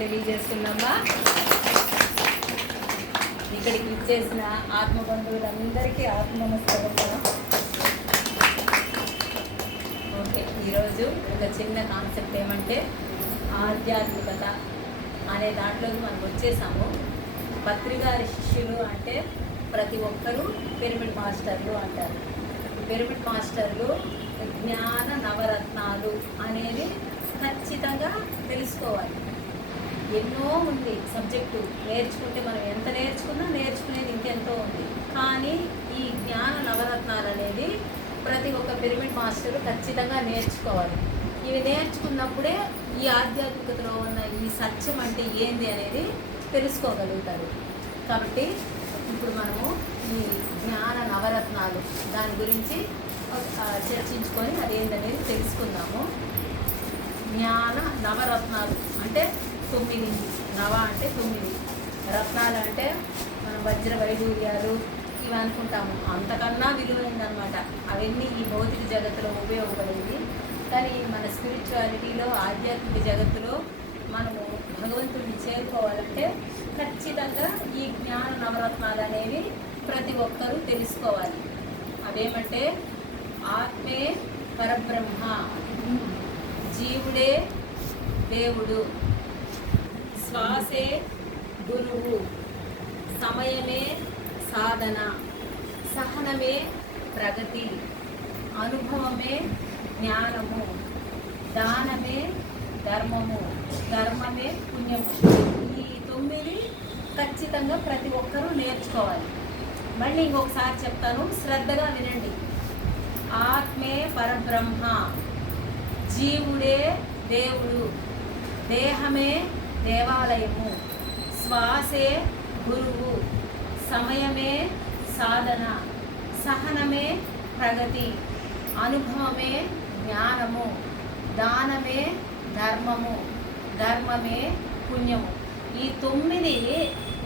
తెలియజేస్తున్నామా? ఇక్కడికి ఇచ్చేసిన ఆత్మ బంధువులందరికీ ఆత్మ నమస్కారం ఓకే ఈరోజు ఒక చిన్న కాన్సెప్ట్ ఏమంటే ఆధ్యాత్మికత అనే దాంట్లోకి మనం వచ్చేసాము. పత్రికారి శిష్యులు అంటే ప్రతి ఒక్కరూ పిరమిడ్ మాస్టర్లు అంటారు. పిరమిడ్ మాస్టర్లు జ్ఞాన నవరత్నాలు అనేది ఖచ్చితంగా తెలుసుకోవాలి. ఎన్నో ఉంది సబ్జెక్టు నేర్చుకుంటే మనం ఎంత నేర్చుకున్నా నేర్చుకునేది ఇంకెంతో ఉంది. కానీ ఈ జ్ఞాన నవరత్నాలు అనేది ప్రతి ఒక్క పిరమిడ్ మాస్టర్ ఖచ్చితంగా నేర్చుకోవాలి. ఇవి నేర్చుకున్నప్పుడే ఈ ఆధ్యాత్మికతలో ఉన్న ఈ సత్యం అంటే ఏంది అనేది తెలుసుకోగలుగుతారు. కాబట్టి ఇప్పుడు మనము ఈ జ్ఞాన నవరత్నాలు దాని గురించి చర్చించుకొని చర్చించుకొని అదేంటనేది తెలుసుకుందాము. జ్ఞాన నవరత్నాలు అంటే తొమ్మిది. నవ అంటే తొమ్మిది. రత్నాలు అంటే మనం వజ్ర వైడూర్యాలు ఇవి అనుకుంటాము. అంతకన్నా విలువైందనమాట అవన్నీ ఈ భౌతిక జగత్తులో ఉపయోగపడేవి. కానీ మన స్పిరిచువాలిటీలో ఆధ్యాత్మిక జగత్తులో మనము భగవంతుడిని చేరుకోవాలంటే ఖచ్చితంగా ఈ జ్ఞాన నవరత్నాలు అనేవి ప్రతి ఒక్కరూ తెలుసుకోవాలి. అవేమంటే ఆత్మే పరబ్రహ్మ జీవుడే దేవుడు. శ్వాసే గురువు. సమయమే సాధన. సహనమే ప్రగతి. అనుభవమే జ్ఞానము. దానమే ధర్మము. ధర్మమే పుణ్యము. ఈ తొమ్మిది ఖచ్చితంగా ప్రతి ఒక్కరూ నేర్చుకోవాలి. మళ్ళీ ఇంకొకసారి చెప్తాను శ్రద్ధగా వినండి. ఆత్మే పరబ్రహ్మ. జీవుడే దేవుడు. దేహమే దేవాలయము. శ్వాసే గురువు. సమయమే సాధన. సహనమే ప్రగతి. అనుభవమే జ్ఞానము. దానమే ధర్మము. ధర్మమే పుణ్యము. ఈ తొమ్మిది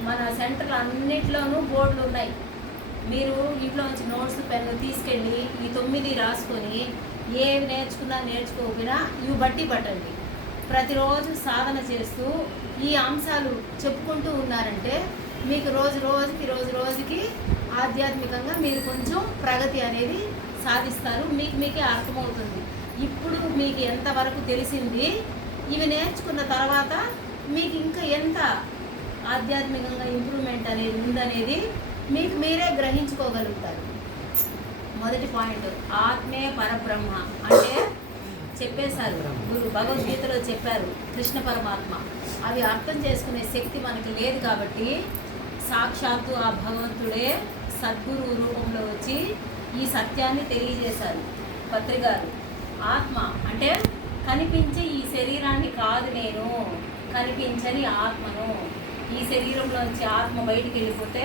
మన సెంటర్ అన్నిట్లోనూ బోర్డులు ఉన్నాయి. మీరు ఇంట్లో నుంచి నోట్స్ పెన్ను తీసుకెళ్ళి ఈ తొమ్మిది రాసుకొని ఏవి నేర్చుకున్నా నేర్చుకోకపోయినా ఇవి బట్టి పట్టండి. ప్రతిరోజు సాధన చేస్తూ ఈ అంశాలు చెప్పుకుంటూ ఉన్నారంటే మీకు రోజు రోజుకి రోజు రోజుకి ఆధ్యాత్మికంగా మీరు కొంచెం ప్రగతి అనేది సాధిస్తారు. మీకు మీకే అర్థమవుతుంది. ఇప్పుడు మీకు ఎంతవరకు తెలిసింది ఇవి నేర్చుకున్న తర్వాత మీకు ఇంకా ఎంత ఆధ్యాత్మికంగా ఇంప్రూవ్మెంట్ అనేది ఉందనేది మీకు మీరే గ్రహించుకోగలుగుతారు. మొదటి పాయింట్ ఆత్మే పరబ్రహ్మ. అంటే చెప్పేశారు. గురు భగవద్గీతలో చెప్పారు కృష్ణ పరమాత్మ. అవి అర్థం చేసుకునే శక్తి మనకి లేదు కాబట్టి సాక్షాత్తు ఆ భగవంతుడే సద్గురు రూపంలో వచ్చి ఈ సత్యాన్ని తెలియజేశారు. పత్రికారు ఆత్మ అంటే కనిపించే ఈ శరీరాన్ని కాదు నేను కనిపించని ఆత్మను. ఈ శరీరంలోంచి ఆత్మ బయటికి వెళ్ళిపోతే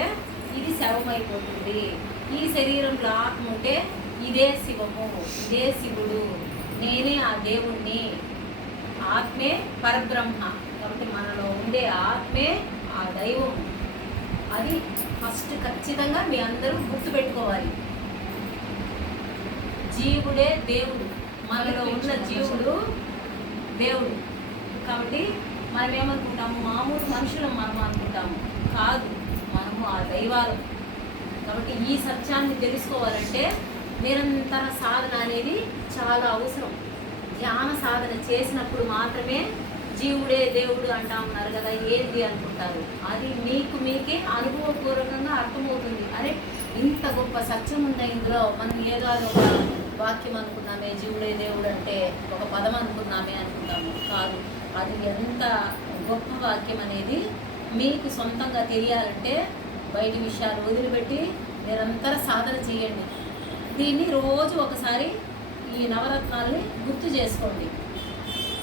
ఇది శవమైపోతుంది. ఈ శరీరంలో ఆత్మ ఉంటే ఇదే శివము ఇదే శివుడు. నేనే ఆ దేవుణ్ణి. ఆత్మే పరబ్రహ్మ. కాబట్టి మనలో ఉండే ఆత్మే ఆ దైవం. అది ఫస్ట్ ఖచ్చితంగా మీ అందరూ గుర్తుపెట్టుకోవాలి. జీవుడే దేవుడు. మనలో ఉన్న జీవుడు దేవుడు. కాబట్టి మనం ఏమనుకుంటాము మామూలు మనుషులం మనం అనుకుంటాము. కాదు. మనము ఆ దైవాలు. కాబట్టి ఈ సత్యాన్ని తెలుసుకోవాలంటే నిరంతర సాధన అనేది చాలా అవసరం. ధ్యాన సాధన చేసినప్పుడు మాత్రమే జీవుడే దేవుడు అంటా ఉన్నారు కదా ఏంది అనుకుంటారు? అది మీకు మీకే అనుభవపూర్వకంగా అర్థమవుతుంది. అరే ఇంత గొప్ప సత్యం ఉందా ఇందులో? మనం ఏదో ఒక వాక్యం అనుకున్నామే జీవుడే దేవుడు అంటే ఒక పదం అనుకున్నామే అనుకుంటాము కాదు అది ఎంత గొప్ప వాక్యం అనేది మీకు సొంతంగా తెలియాలంటే బయటి విషయాలు వదిలిపెట్టి నిరంతర సాధన చేయండి. దీన్ని రోజు ఒకసారి ఈ నవరత్నాల్ని గుర్తు చేసుకోండి.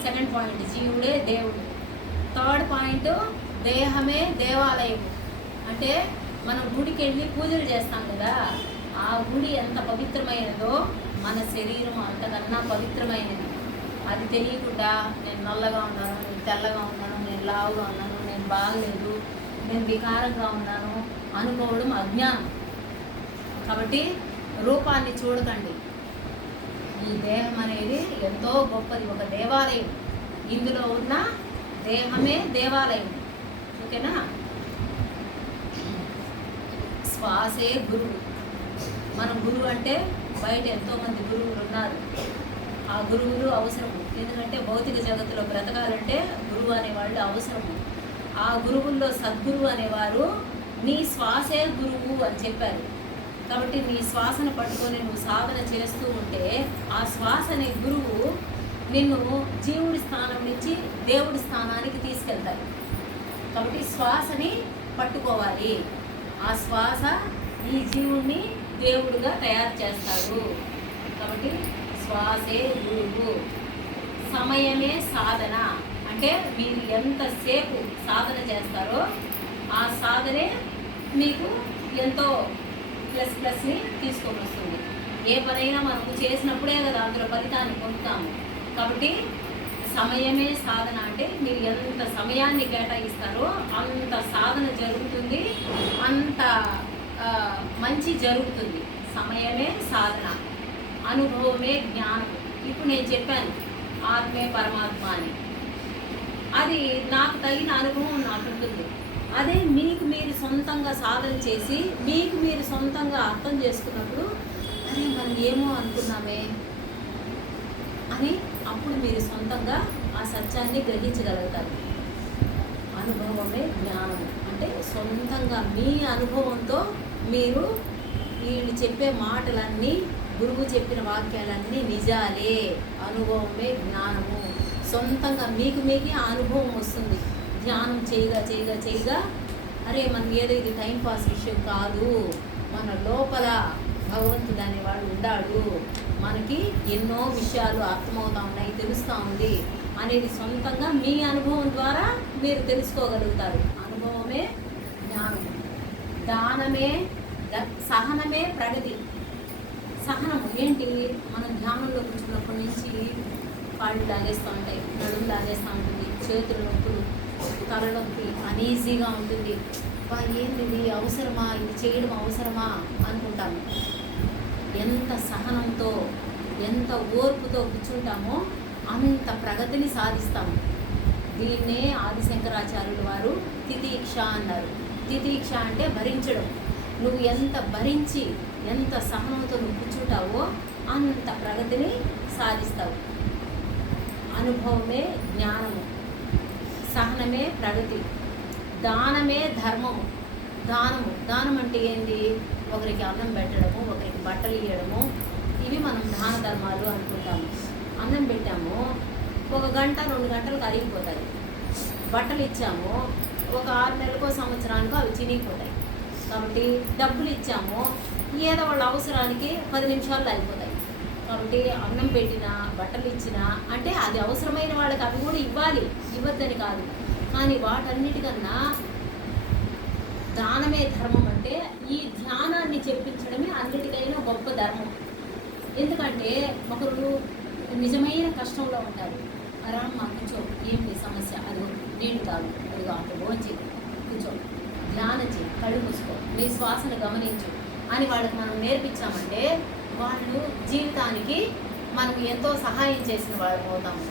సెకండ్ పాయింట్ జీవుడే దేవుడు. థర్డ్ పాయింట్ దేహమే దేవాలయం అంటే మనం గుడికి వెళ్ళి పూజలు చేస్తాం కదా ఆ గుడి ఎంత పవిత్రమైనదో మన శరీరం అంతకన్నా పవిత్రమైనది. అది తెలియకుండా నేను నల్లగా ఉన్నాను నేను తెల్లగా ఉన్నాను నేను లావుగా ఉన్నాను నేను బాగలేదు నేను వికారంగా ఉన్నాను అనుకోవడం అజ్ఞానం. కాబట్టి రూపాన్ని చూడకండి. ఈ దేహం అనేది ఎంతో గొప్పది. ఒక దేవాలయం. ఇందులో ఉన్న దేహమే దేవాలయం. ఓకేనా? శ్వాసే గురువు. మన గురువు అంటే బయట ఎంతోమంది గురువులు ఉన్నారు. ఆ గురువులు అవసరము. ఎందుకంటే భౌతిక జగత్తులో బ్రతకాలంటే గురువు అనేవాళ్ళు అవసరము. ఆ గురువుల్లో సద్గురువు అనేవారు నీ శ్వాసే గురువు అని చెప్పారు. కాబట్టి నీ శ్వాసను పట్టుకొని నువ్వు సాధన చేస్తూ ఉంటే ఆ శ్వాసని గురువు నిన్ను జీవుడి స్థానం నుంచి దేవుడి స్థానానికి తీసుకెళ్తారు కాబట్టి శ్వాసని పట్టుకోవాలి. ఆ శ్వాస ఈ జీవుణ్ణి దేవుడిగా తయారు చేస్తాడు. కాబట్టి శ్వాసే గురువు. సమయమే సాధన. అంటే మీరు ఎంతసేపు సాధన చేస్తారో ఆ సాధనే మీకు ఎంతో ప్లస్ ప్లస్ని తీసుకొని వస్తుంది. ఏ పనైనా మనము చేసినప్పుడే కదా అందులో ఫలితాన్ని పొందుతాము. కాబట్టి సమయమే సాధన అంటే మీరు ఎంత సమయాన్ని కేటాయిస్తారో అంత సాధన జరుగుతుంది. అంత మంచి జరుగుతుంది. సమయమే సాధన. అనుభవమే జ్ఞానం. ఇప్పుడు నేను చెప్పాను ఆత్మే పరమాత్మ అని. అది నాకు తగిన అనుభవం నాకు ఉంటుంది అదే మీకు మీరు సొంతంగా సాధన చేసి మీకు మీరు సొంతంగా అర్థం చేసుకున్నప్పుడు అరే మనం ఏమో అనుకున్నామే అని అప్పుడు మీరు సొంతంగా ఆ సత్యాన్ని గ్రహించగలుగుతారు. అనుభవమే జ్ఞానం అంటే సొంతంగా మీ అనుభవంతో మీరు వీళ్ళు చెప్పే మాటలన్నీ గురువు చెప్పిన వాక్యాలన్నీ నిజాలే. అనుభవమే జ్ఞానము. సొంతంగా మీకు మీకే ఆ అనుభవం వస్తుంది. ధ్యానం చేయగా చేయగా చేయగా అరే మనం ఏదో ఇది టైంపాస్ విషయం కాదు. మన లోపల భగవంతుడు అనేవాడు ఉండాడు మనకి ఎన్నో విషయాలు అర్థమవుతా ఉన్నాయి తెలుస్తూ ఉంది అనేది సొంతంగా మీ అనుభవం ద్వారా మీరు తెలుసుకోగలుగుతారు. అనుభవమే జ్ఞానం. దానమే సహనమే ప్రగతి. సహనం ఏంటి? మనం ధ్యానంలో కూర్చున్నప్పటి నుంచి కాళ్ళు లాగేస్తూ ఉంటాయి నడుము లాగేస్తూ ఉంటుంది చేతులు నొప్పులు తలనొప్పి అనీజీగా ఉంటుంది. ఏంది ఇది? అవసరమా? ఇది చేయడం అవసరమా? అనుకుంటాము. ఎంత సహనంతో ఎంత ఓర్పుతో కూర్చుంటామో అంత ప్రగతిని సాధిస్తాము. దీన్నే ఆదిశంకరాచార్యుల వారు తితీక్ష అన్నారు. తితీక్ష అంటే భరించడం. నువ్వు ఎంత భరించి ఎంత సహనంతో నువ్వు కూర్చుంటావో అంత ప్రగతిని సాధిస్తావు. అనుభవమే జ్ఞానము. సహనమే ప్రగతి దానమే ధర్మము. దానము దానం అంటే ఏంది? ఒకరికి అన్నం పెట్టడము ఒకరికి బట్టలు ఇవ్వడము ఇవి మనం దాన ధర్మాలు అనుకుంటాము. అన్నం పెట్టాము ఒక గంట రెండు గంటలకు కరిగిపోతాయి. బట్టలు ఇచ్చాము ఒక ఆరు నెలలకో సంవత్సరానికో అవి చినిగిపోతాయి. కాబట్టి డబ్బులు ఇచ్చాము ఏదో వాళ్ళ అవసరానికి పది నిమిషాల్లో అయిపోతాయి. కాబట్టి అన్నం పెట్టినా బట్టలు ఇచ్చినా అంటే అది అవసరమైన వాళ్ళకి అవి కూడా ఇవ్వాలి. ఇవ్వద్దని కాదు. కానీ వాటన్నిటికన్నా దానమే ధర్మం అంటే ఈ ధ్యానాన్ని చెప్పించడమే అన్నిటికైనా గొప్ప ధర్మం. ఎందుకంటే ఒకరు నిజమైన కష్టంలో ఉంటారు. రామ్మ కూర్చో. ఏంటి సమస్య? అది నేను కాదు అది అక్కడ భోంచి కూర్చో. ధ్యానం చేయి. కళ్ళు మూసుకో. నీ శ్వాసను గమనించు. అని వాళ్ళకి మనం నేర్పించామంటే వాళ్ళు జీవితానికి మనం ఎంతో సహాయం చేసిన వాళ్ళం అవుతాము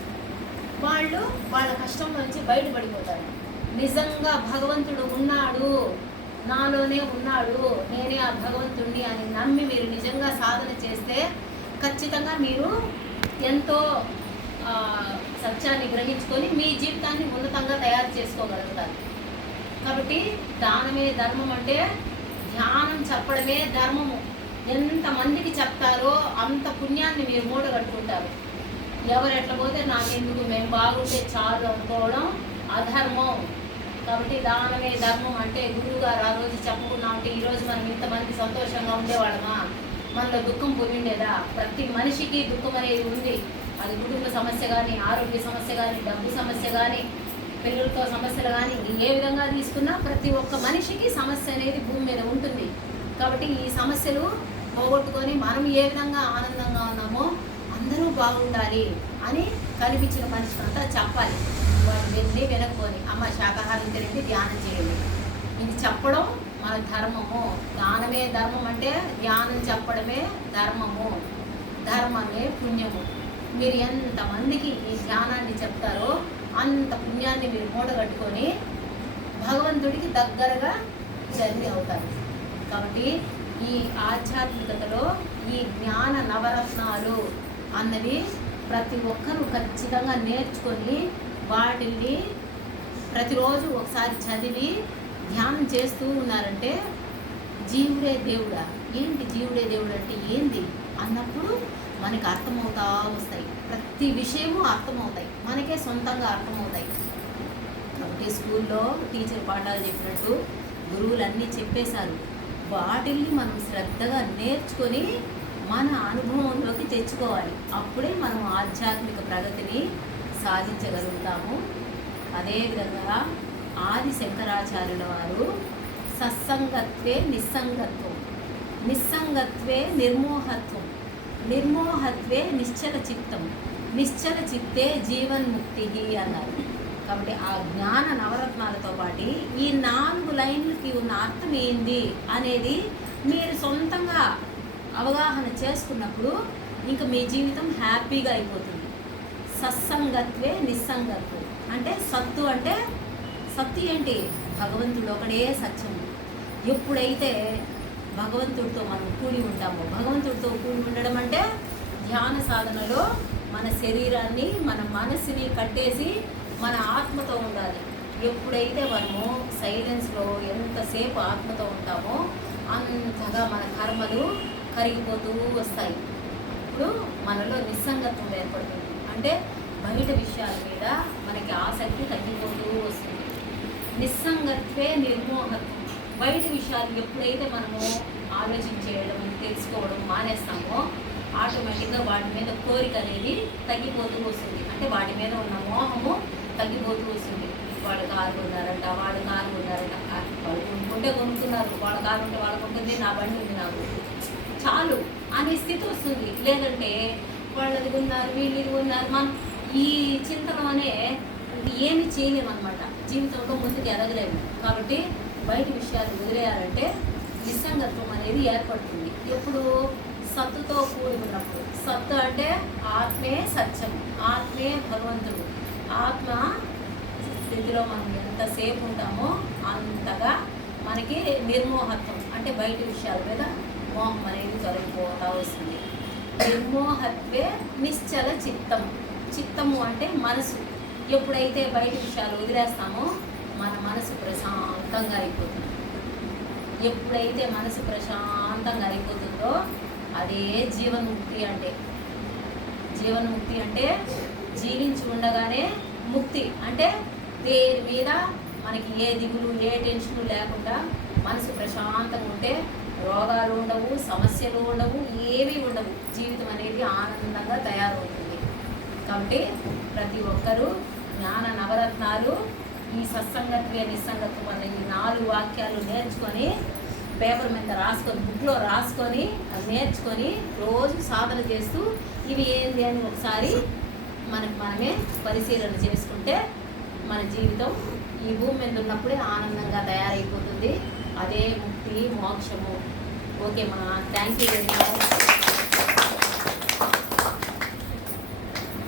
వాళ్ళు వాళ్ళ కష్టం నుంచి బయటపడిపోతారు. నిజంగా భగవంతుడు ఉన్నాడు నాలోనే ఉన్నాడు నేనే ఆ భగవంతుడిని అని నమ్మి మీరు నిజంగా సాధన చేస్తే ఖచ్చితంగా మీరు ఎంతో సత్యాన్ని గ్రహించుకొని మీ జీవితాన్ని ఉన్నతంగా తయారు చేసుకోగలుగుతారు. కాబట్టి దానమే ధర్మం అంటే ధ్యానం చెప్పడమే ధర్మము. ఎంతమందికి చెప్తారో అంత పుణ్యాన్ని మీరు మూడగట్టుకుంటారు. ఎవరు ఎట్లా పోతే నాకెందుకు మేము బాగుంటే చాలు అనుకోవడం అధర్మం. కాబట్టి దానమే ధర్మం అంటే గురువు గారు ఆ రోజు చెప్పుకున్నాం అంటే ఈరోజు మనం ఇంతమంది సంతోషంగా ఉండేవాళ్ళమా? మనలో దుఃఖం పొందిండేదా ప్రతి మనిషికి దుఃఖం అనేది ఉంది. అది కుటుంబ సమస్య కానీ ఆరోగ్య సమస్య కానీ డబ్బు సమస్య కానీ పిల్లలతో సమస్యలు కానీ ఏ విధంగా తీసుకున్నా ప్రతి ఒక్క మనిషికి సమస్య అనేది భూమి మీద ఉంటుంది. కాబట్టి ఈ సమస్యలు పోగొట్టుకొని మనం ఏ విధంగా ఆనందంగా ఉన్నామో అందరూ బాగుండాలి అని కనిపించిన మనిషికి అంతా చెప్పాలి. వాటి విని అమ్మ శాకాహారం తినండి ధ్యానం చేయండి. ఇది చెప్పడం మన ధర్మము. ధ్యానమే ధర్మం అంటే ధ్యానం చెప్పడమే ధర్మము. ధర్మమే పుణ్యము. మీరు ఎంతమందికి ఈ ధ్యానాన్ని చెప్తారో అంత పుణ్యాన్ని మీరు మూటగట్టుకొని భగవంతుడికి దగ్గరగా జర్నీ అవుతారు. కాబట్టి ఈ ఆధ్యాత్మికతలో ఈ జ్ఞాన నవరత్నాలు అన్నవి ప్రతి ఒక్కరూ ఖచ్చితంగా నేర్చుకొని వాటిని ప్రతిరోజు ఒకసారి చదివి ధ్యానం చేస్తూ ఉన్నారంటే జీవుడే దేవుడా? ఏంటి జీవుడే దేవుడు అంటే ఏంది? అన్నప్పుడు మనకి అర్థమవుతా వస్తాయి. ప్రతి విషయము అర్థమవుతాయి. మనకే సొంతంగా అర్థమవుతాయి. కాబట్టి స్కూల్లో టీచర్ పాఠాలు చెప్పినట్టు గురువులు అన్నీ చెప్పేశారు. వాటిల్ని మనం శ్రద్ధగా నేర్చుకొని మన అనుభవంలోకి తెచ్చుకోవాలి. అప్పుడే మనం ఆధ్యాత్మిక ప్రగతిని సాధించగలుగుతాము. అదేవిధంగా ఆది శంకరాచార్యుల వారు సత్సంగత్వే నిస్సంగత్వం. నిస్సంగత్వే నిర్మోహత్వం. నిర్మోహత్వే నిశ్చల చిత్తం నిశ్చల చిత్తే జీవన్ముక్తి అన్నారు. కాబట్టి ఆ జ్ఞాన నవరత్నాలతో పాటు ఈ నాలుగు లైన్లకి ఉన్న అర్థం ఏంది అనేది మీరు సొంతంగా అవగాహన చేసుకున్నప్పుడు ఇంకా మీ జీవితం హ్యాపీగా అయిపోతుంది. సత్సంగత్వే నిస్సంగత్వం. అంటే సత్తు అంటే సత్తు ఏంటి? భగవంతుడు ఒకడే సత్యం ఎప్పుడైతే భగవంతుడితో మనం కూడి ఉంటాము. భగవంతుడితో కూడి ఉండడం అంటే ధ్యాన సాధనలో మన శరీరాన్ని మన మనసుని కట్టేసి మన ఆత్మతో ఉండాలి. ఎప్పుడైతే మనము సైలెన్స్లో ఎంతసేపు ఆత్మతో ఉంటామో అంతగా మన కర్మలు కరిగిపోతూ వస్తాయి. ఇప్పుడు మనలో నిస్సంగత్వం ఏర్పడుతుంది. అంటే బయట విషయాల మీద మనకి ఆసక్తి తగ్గిపోతూ వస్తుంది. నిస్సంగత్వే నిర్మోహత్వం. బయట విషయాలు ఎప్పుడైతే మనము ఆలోచించేయడం తెలుసుకోవడం మానేస్తామో ఆటోమేటిక్గా వాటి మీద కోరిక అనేది తగ్గిపోతూ వస్తుంది. అంటే వాటి మీద ఉన్న మోహము తగ్గిపోతూ వస్తుంది. వాళ్ళు కారు కొన్నారంట వాడు కారు కొన్నారంట. వాళ్ళు కొనుక్కుంటే కొనుక్కున్నారు. వాళ్ళ కారు ఉంటే వాళ్ళకు ఉంటుంది నా బండి ఉంది నాకు. చాలు అనే స్థితి వస్తుంది. లేదంటే వాళ్ళది ఉన్నారు ఇది ఉన్నారు మనం ఈ చింతనలోనే ఏమి చేయలేము అనమాట జీవితంలో ముందుకు ఎదగలేము. కాబట్టి బయట విషయాలు వదిలేయాలంటే నిస్సంగత్వం అనేది ఏర్పడుతుంది. ఎప్పుడు సత్తుతో కూడి ఉన్నప్పుడు సత్తు అంటే ఆత్మే సత్యం. ఆత్మే భగవంతుడు. ఆత్మ స్థితిలో మనం ఎంతసేపు ఉంటామో అంతగా మనకి నిర్మోహత్వం అంటే బయట విషయాల మీద మోహం అనేది తొలగిపోతా వస్తుంది. నిర్మోహత్వే నిశ్చల చిత్తం. చిత్తము అంటే మనసు. ఎప్పుడైతే బయట విషయాలు వదిలేస్తామో మన మనసు ప్రశాంతంగా అయిపోతుంది. ఎప్పుడైతే మనసు ప్రశాంతంగా అయిపోతుందో అదే జీవన్ముక్తి అంటే. జీవన్ముక్తి అంటే జీవించి ఉండగానే ముక్తి అంటే దేని మీద మనకి ఏ దిగులు ఏ టెన్షన్ లేకుండా మనసు ప్రశాంతంగా ఉంటే రోగాలు ఉండవు సమస్యలు ఉండవు ఏవి ఉండవు. జీవితం అనేది ఆనందంగా తయారవుతుంది. కాబట్టి ప్రతి ఒక్కరూ జ్ఞాన నవరత్నాలు ఈ సత్సంగత్వే నిస్సంగత్వం అన్న ఈ నాలుగు వాక్యాలు నేర్చుకొని పేపర్ మీద రాసుకొని బుక్లో రాసుకొని అది నేర్చుకొని రోజు సాధన చేస్తూ ఇవి ఏంది అని ఒకసారి మనకు మనమే పరిశీలన చేసుకుంటే మన జీవితం ఈ భూమి మీద ఉన్నప్పుడే ఆనందంగా తయారైపోతుంది. అదే ముక్తి మోక్షము. ఓకే మా థ్యాంక్ యూ వెరీ మచ్.